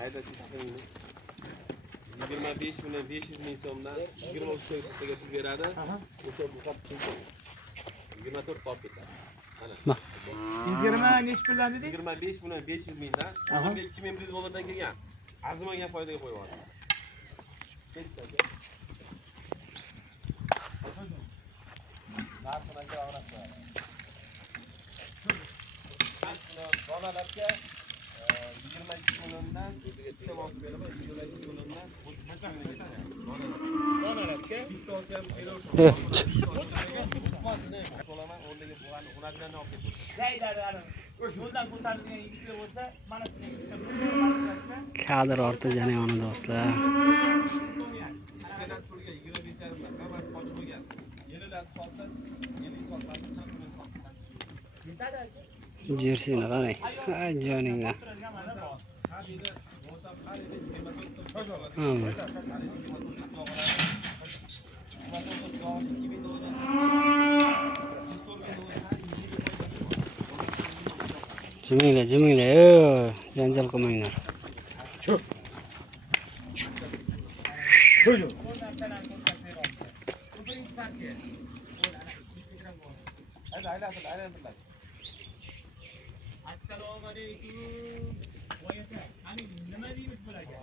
Maydachi taxminimiz 25 million 500 ming so'mdan 23 so'mga pul beradi. O'sha bu qop pul 24 qolib ketadi. Mana. 20 nech puldan dedingiz? 25 million 500 mingdan. O'zimga 2100 dollardan kelgan. Arzimagan foydaga qo'yib yubordim. Narxlarga avratlar. Donalarga 22 milliondan bitta olib beraman, 22 milliondan 32 milliongacha. Donalarga bitta olsa ham to'laman, o'rniga hunarlarni olib ketaman. Jaydari o'shundan ko'tarilgan yigitlar bo'lsa, mana shunday kadr orti jarayoni do'stlar. Jersini qarang. Ha joningdan. Jiminglar, janjal qilmanglar. Assalomu alaykum. Voyata, qani nima deymiz bularga?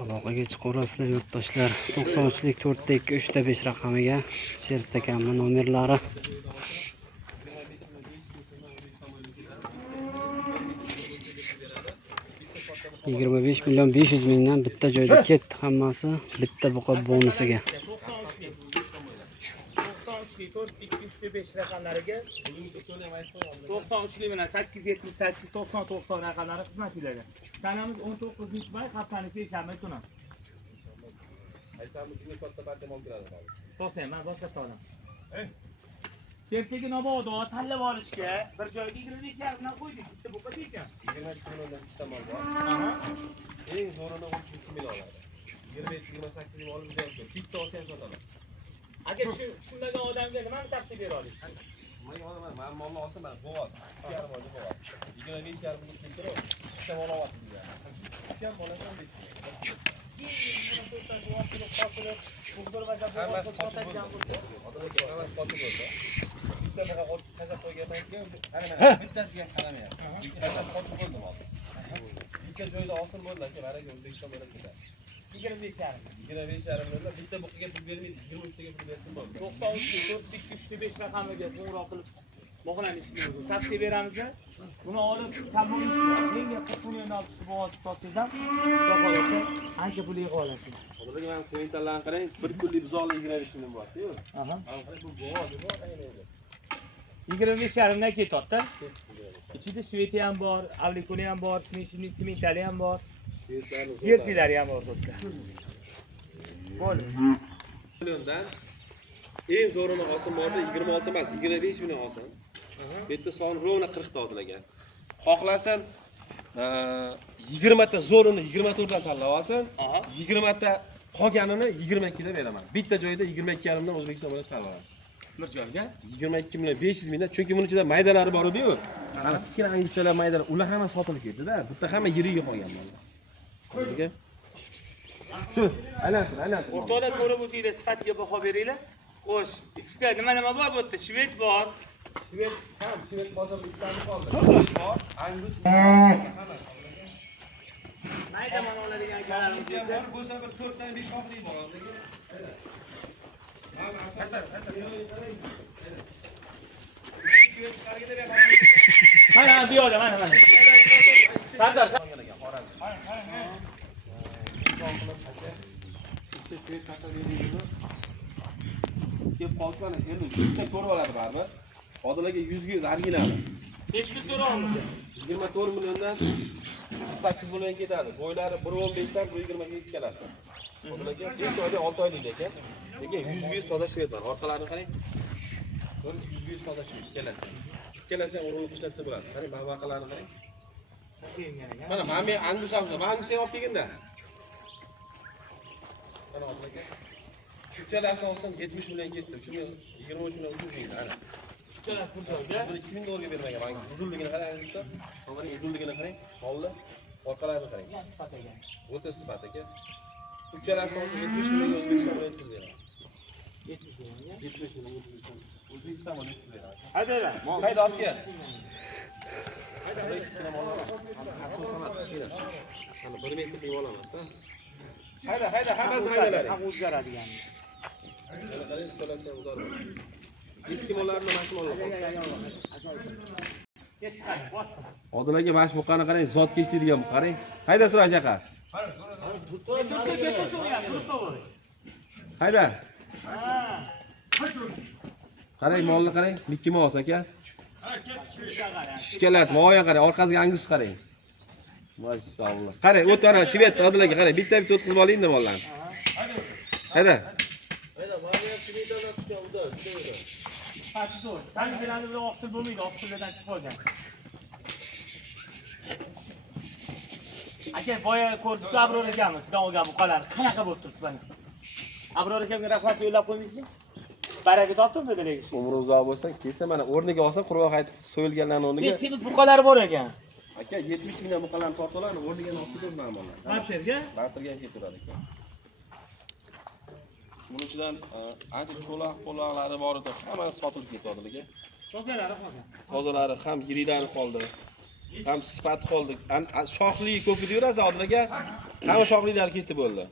Aloqaga chiqaverasizlar yurtdoshlar. 93lik 4 2 3 5 raqamiga Sherstakamning nomerlari. $25 million 500 mingdan bitta joyda ketdi hammasi, bitta buqa bonusiga. 93lik 4 2 3 5 raqamlariga 93lik bilan 878 90 90 raqamlari xizmat qiladi. Sanamiz 19 may, haftani seshanba kuni. Aytsam uchun katta partiya olib kiradi. To'xtang, men boshqa to'g'ri. Shersdagi Nobodo tanlab olishga bir joyga 25 yarimdan qo'ydik. Bitta buqa ekan. 22 milliondan bitta mol bor. Eng zo'rini 32 million oladi. 27-28 ming olib beradi. Bitta olsa ham sotadi. Agar tushunmagan odamga nimani tavsiya bera olasiz? Men olaman, men molni olsam, men bo'g'oz. 2,5 oyda bo'g'oz. 25 ming keltirib, bitta mol olyapti degan. Ikkam bolasam deb. Hammasi qochib bo'ldi. Bitta buqa qochib tashlab qo'ygandan keyin bittasiga ham qaramayapti. Bittasi qochib bo'ldi hozir. Bitta joyda olsin bo'ldi, aka, baraka O'zbekiston bo'lib ketadi. 25 yarim. 25 yarimdan bitta buqaga pul bermaydi, 23 taga pul bersin bo'ldi. 93 4 2 3 5 raqamiga qo'ng'iroq qilib bog'lanishni tavsiya beramiz. Buni olib tamomisizlar. Menga 40 million olib chiqib bo'g'oz topsangiz ham, xudo xolasa ancha pul yig'a olasiz. Hozirgi men sementallarni qarang, bir kunlik buzoqli 25 million bor-ku. Aha. Bu bo'g'oz bor, aynan. 25 yarimdan ketyapti. Ichida shveti ham bor, avlikoni ham bor, sementali ham bor. Jersilari ham bor do'stlar. Bo'ldi. Milliondan eng zo'rini olsin borda 26 emas, 25 million olsin. Bu yerda son rovna 40 ta odilagan. Xohlasin 20 ta zo'rini 24 dan tanlab olsin. 20 ta qolganini 22 da beraman. Bitta joyda 22,5 dan O'zbekiston bilan tanlaymiz. Bir joyga 22 million 500 mingdan, chunki buning ichida maydalari bor edi-yu. Mana kichkina angichalar maydalar, ular hamma sotilib ketdi-da. Bitta hamma yiriga qolgan bo'ldi. Qo'ydiga. Shu, aylansin. o'rtada ko'rib o'zingizlar sifatiga baho beringlar. Xo'sh, ichida nima bor bu yerda? Shvet bor. Shvet bozor bittani qoldi. Bor, angus. Mayda mana oladigan akalarimiz esa bo'lsa bir 4 dan 5 oqlik bor. Mana bu yoqda, mana. Sardor. Kep qolgan endi bitta ko'rib oladi baribir. Hozirlarga 100 original. Necha pul so'rayapmiz? 24 milliondan 8 million ketadi. Bo'ylari 1.15 dan 1.20 ga keladi. Hozirlarga 5 oyda 6 oylik ekan. Lekin 100 toza shvet bor. Orqalarini qarang. 100 toza shvet keladi. Ikkalasi ham o'rinli ishlatsa bo'ladi. Qarang, bavaqalarni qarang. Mana men Angus ham olib kelganda. Mana hozirlarga Uchalasini olsam 70 million ketdi. Chunki 23 million ucuz ana. Uchalasi pulga. Buni 2000 dollarga bermagan. Mana uzunligini qarang do'stlar. Mana uzunligini qarang. Molni orqalarini qarang. Sifat ekan. O'ta sifat aka. Uchalasini olsa 70 million O'zbekiston bilan yetkazib beradi. 70 millionga. 70 million O'zbekiston. O'zbekiston bilan yetkazib beradi. Haydanglar. Hayda olib kel. Hayda, kichkina mol emas. Xavfsiz emas, kichkina. Mana 1 metr mol emas-da. Hayda, hammasini haydalar. Ham o'zgaradigan. Eski mollarni mashina olib. Ketdi qani, bosdim. Odil aka mana shu buqani qarang, zot kechdigan qarang. Hayda Siraj aka. Hayda. Qarang molni qarang, Mickey Mouse aka. Shikalat, moya qarang, orqasiga angus qarang. Mashallah. Qarang, o'tana shvet Odil aka qarang, bitta-bitta o'tkazib oling-da mollarni. Hayda. Zo'r. Tangilarni bilan oqsil bo'lmaydi, oqsillardan chiqib qolgan. Aka, boya ko'rdik Abror akamiz, sizdan olgan buqalarni qanaqa bo'lib turibdi mana? Abror akamga rahmat yo'llab qo'ymaysizmi? Baraka topdim dedilar. Umri uzoq bo'lsa, kelsa mana o'rniga olsa, quruq ayt so'yilganlarning o'rniga. Semiz buqalari bor ekan. Aka 70 million buqalarni tortoladi, o'rniga olib ketib ma'mullar. Barterga? Barterga ketaveradi aka. Buning ichidan ancha cho'loq-qo'loqlari bor edi, hammasi sotilib ketadi aka. Shoxlari qolgan. Tozalari ham yiridan qoldi. Ham sifat qoldi. Shoxli ko'p yurasiz Odil aka. Hamma shoxlilari ketib bo'ldi.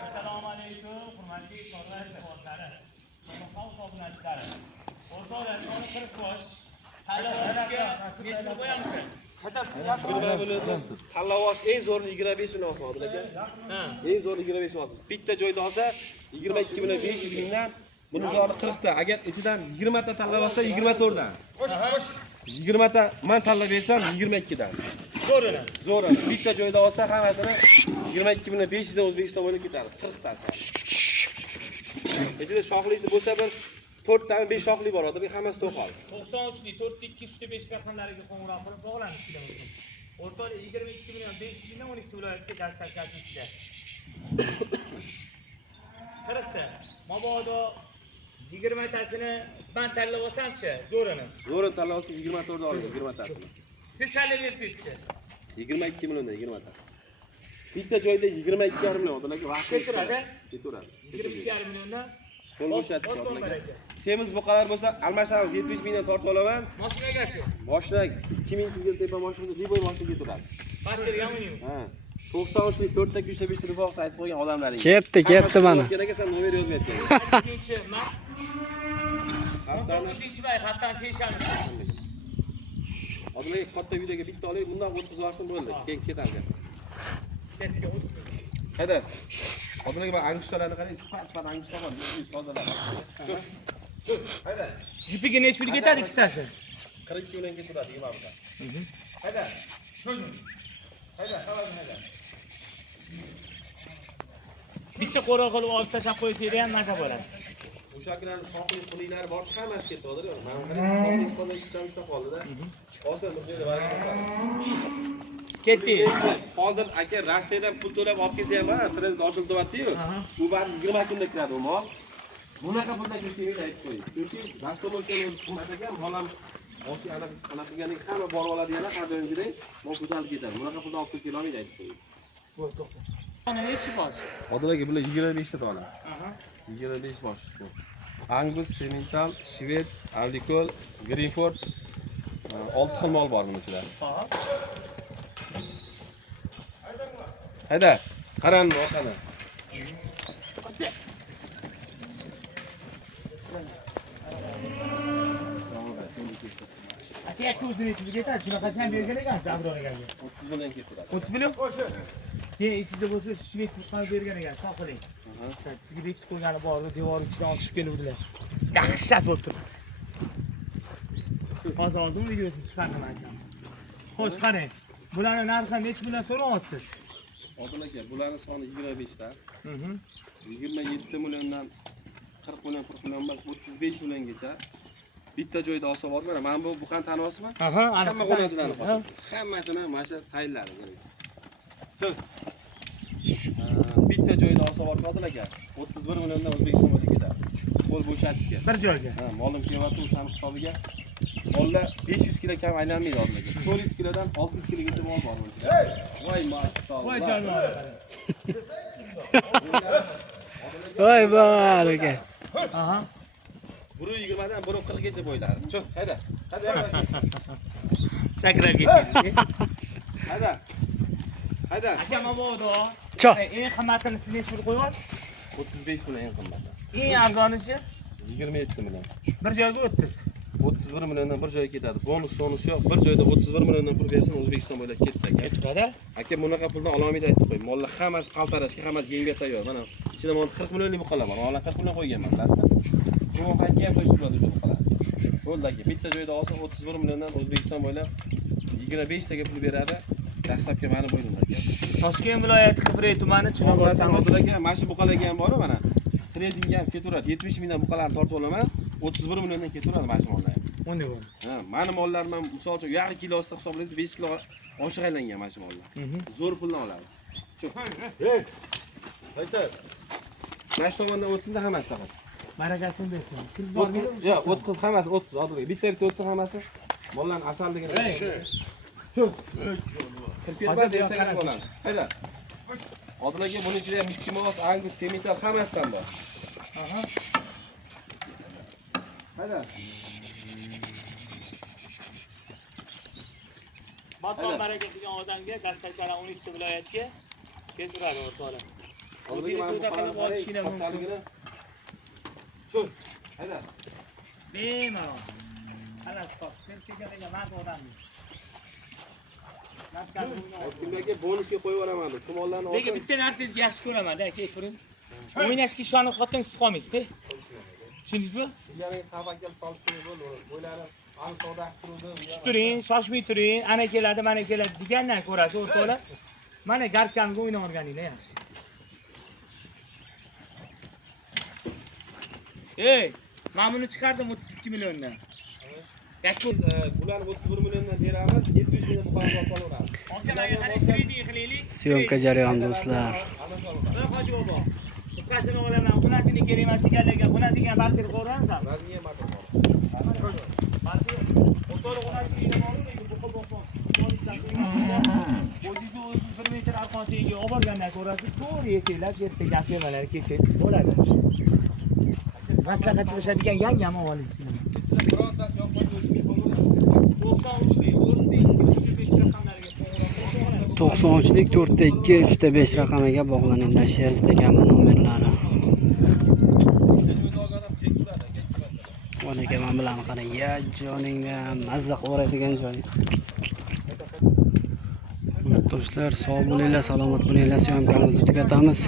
Assalomu alaykum, hurmatli qo'shnilar. Xalq obunachilari. O'rtoqlar, soni 40 yosh. Tanlovga nechta qo'yamizlar? Tanlovos eng zo'ri 25 million olsa Odil aka. Ha. Eng zo'ri 25 olsa. Bitta joyda olsa 22 million 500 mingdan, buni zo'ri 40 ta. Agar ichidan 20 ta tanlab olsa 24 dan. 20 ta men tanlab bersam 22 dan. Zo'rini. Zo'ri. Bitta joyda olsa hammasini 22 million 500 dan O'zbekiston bo'lib ketadi. 40 tasi. Ichida shoxlisi bo'lsa bir 4 ta 5 shoxli bor, Odil aka hammasi to'qol. 93 lik 42 3 5 raqamlariga qo'ng'iroq qilib bog'lanish kerak. O'rtoqlar 22 million 500 mingdan 12 viloyatga gaz tashlash ichida. 40 ta. Mabodo 20 tasini men tanlab olsam-chi, zo'rini. Zo'rini tanlab olsa 24 oling, 20 tasini. Siz tanlab bersangiz-chi. 22 milliondan 20 ta. Bitta joyda 22,5 million Odil aka vaqt Keturadi. Keturadi. 22,5 milliondan Qo'l bo'shatib Odil aka. Semiz buqalar bo'lsa, almashamiz 70 mingdan tortib olaman. Mashinaga-chi. Moshina 2000 pulga tepa mashina, liboy mashina keturadi. Barterga o'ynaymiz. Ha. 93 lik 4 ta 3 ta 5 ta deb aytib qo'ygan odamlaring. Ketdi mana. Kerak ekan nomer yozib aytgan. 3-chi, men 19-chi may xatdan seshamiz. Odil aka katta videoga bitta olib, bundan o'tkazib yuborsin bo'ldi. Keyin ketadi. Ketga o'tib. Hayda. Odil aka angushlarni qarang, sifat angushlar bor, tozalar. Hayda. Jipiga nech pul ketadi ikkitasi? 42 million keturadi 20 ta. Hayda. Hayda, hayda. Bitta qo'roq qilib olib tashlab qo'ysa ham maza bo'ladi. O'shalarning xohlik puliklari bor, hammasi ketdi Odil aka. Mana qarang, xohlik qoldi, ishdan qoldi-da. Hozir bu yerda baraka. Ketdi. Hozir aka Rossiyadan pul to'lab olib kelsa ham bor, trezda ochildi-yu. Bu bari 20 kunda kiradi u mol. Bunaqa puldan kelmaydi aytib qo'ying. Chunki dastomokdan o'zi qimmat ekan, bolam Osiyo ana qilganiga hamma borib oladiganlar har doimgidek mol ko'tarib ketadi. Bunaqa puldan olib kela olmaydi aytib qo'ying. Voy to'xta. Ana nechi bosh? Odil aka bular 25 ta dona. 25 bosh. Angus, Semental, Shved, Aldikol, Greenford 6 xil mol bor buning ichida. Hayda, qarang orqani. Aka ko'zini ichiga ketadi, shunaqasi ham bergan ekansiz Abror akaga. 30 million keturadi. 30 million? Keyin sizda bo'lsa shved tuqqan bergan ekan, shoqiling. Sizga bekitib qo'ygani bor edi, devor ichidan ochib keluvdilar. Dahshat bo'lib turibdi. Hozir oldin videosini chiqardim akam. Xo'sh, qarang. Bularning narxi nech million so'rayapsiz? Odil aka, bularning soni 25 ta. 27 milliondan 40 million, 40 million emas, 35 milliongacha bitta joyda olsa bo'ladi. Mana men bu buqani tanyapsizmi? Aha, Hamma xonasidan oladi. Hammasini mana shu tayinladi. Bitta joyda olsa bo'ladi Odil aka. 31 milliondan O'zbekistonga ketadi. Qo'l bo'shatishga. Bir joyga. Ha, molim kelyapti o'shaning hisobiga. Mollar 500 kilo kam aylanmaydi Odil aka. 400 kilodan 600 kilogacha mol bor o'zi. Voy maşallah. Voy jonivor. Voy bor aka. Aha. 120 dan 140 gacha bo'ylari. Cho'q, hayda. Hayda. Sakrab ketdingiz. Hayda. Hayda. Aka mabodo. Cho. Eng qimmatini siz necha pul qo'yasiz? 35 million eng qimmati. Eng arzonichi 27 million. bir joyga o'tdingiz. 31 milliondan bir joyga ketadi. Bonus yo'q. Bir joyda 31 milliondan pul bersin O'zbekiston bo'ylab ketdi aka. Turadi. Aka bunaqa puldan ololmaydi aytib qo'y. Mollar hammasi qaltarashga, hammasi yengga tayyor. Mana ichida men 40 millionlik buqalar bor. Mana 40 million qo'yganman, bilasizmi? Bu paytga ham qo'yib turadi bu buqalar. Bo'ldi aka. Bitta joyda olsa 31 milliondan O'zbekiston bo'ylab 25 taga pul beradi. Dastlabki meni bo'ydim aka. Toshkent viloyati Qibriy tumani Chinobod Odilga mana shu buqalarga ham bor mana. Tradingga ham ketaveradi. 70 mingdan buqalarni tortib olaman. 31 milliondan ketaveradi mana shu mollar. Unday bo'ldi. Ha, meni mollarim ham misol uchun yarmi kilosida hisoblaysiz 5 kilo oshiq aylangan mana shu mollar. Zo'r puldan oladi. Cho'q. Hey. Aytay. Mana shu tomondan o'tsinda hammasi faqat. Barakasini bersin. Kirib borgan. Yo'q, 30 hammasi 30 Odilga. Bitta o'tsa hammasi mollarni asalligini. Cho'q. Kirpetmas esaga bo'ladi. Hayda. Odil aka buning ichida ham Mickey Mouse, Angus, Semental hammasidan bor. Aha. Hayda. Batman baraka qilgan odamga dastlabki 12 viloyatga keltiradi o'rtoqlar. Odilga O'zingiz o'ta qilib olishinglar mumkin. Cho'q. Hayda. Bemalol. Xalas top. Siz kelganlarga mard odamsiz. Kimlarga bonusga qo'yib yuboraman deb. Chumollarni olib. Lekin bitta narsangizga yaxshi ko'raman-da, aka, turing. O'ynashga ishonib xotinsiz qolmaysiz-da. Tushundingizmi? Sizlarga tavakkal solib qo'yib bo'ldi. Bo'ylari al-savdo qiluvdi. Turing, shoshmay turing. Ana keladi, mana keladi degandan ko'rasiz, o'rtoqlar. Mana garkamga o'ynab olganinglar yaxshi. Ey, men buni chiqardim 32 milliondan. Yakun Bularni 31 milliondan beramiz, 700 million muqobil olaveramiz. aka menga qani trading qilaylik. Syomka jarayoni do'stlar. Hoji bobo. Buqasini olaman. Bunachini kerak emas ekanlarga, bunachini ham bartir qo'yramsan. Razmiga motor bor. Bartir. O'to'liq bunachini olib, buqa boqmoq. O'zingiz o'zingiz 1 metr arqon tegiga olib borgandan ko'rasiz, to'g'ri yetinglar, jesda gapirmalar kelsangiz bo'ladi. Maslahat beradigan yangam olishingiz. Birontasi yo'q, o'zbek bo'ladi. 93lik 4.2 raqamlariga to'g'ri. 93lik 4.2 3.5 raqamiga bog'laninglar. Share Instagram nomerlari. Ona keman bilan qarang, ya joningga mazza qiladigan joy. Do'stlar, sog' bo'linglar, salomat bo'linglar. Syomkamizni tugatamiz.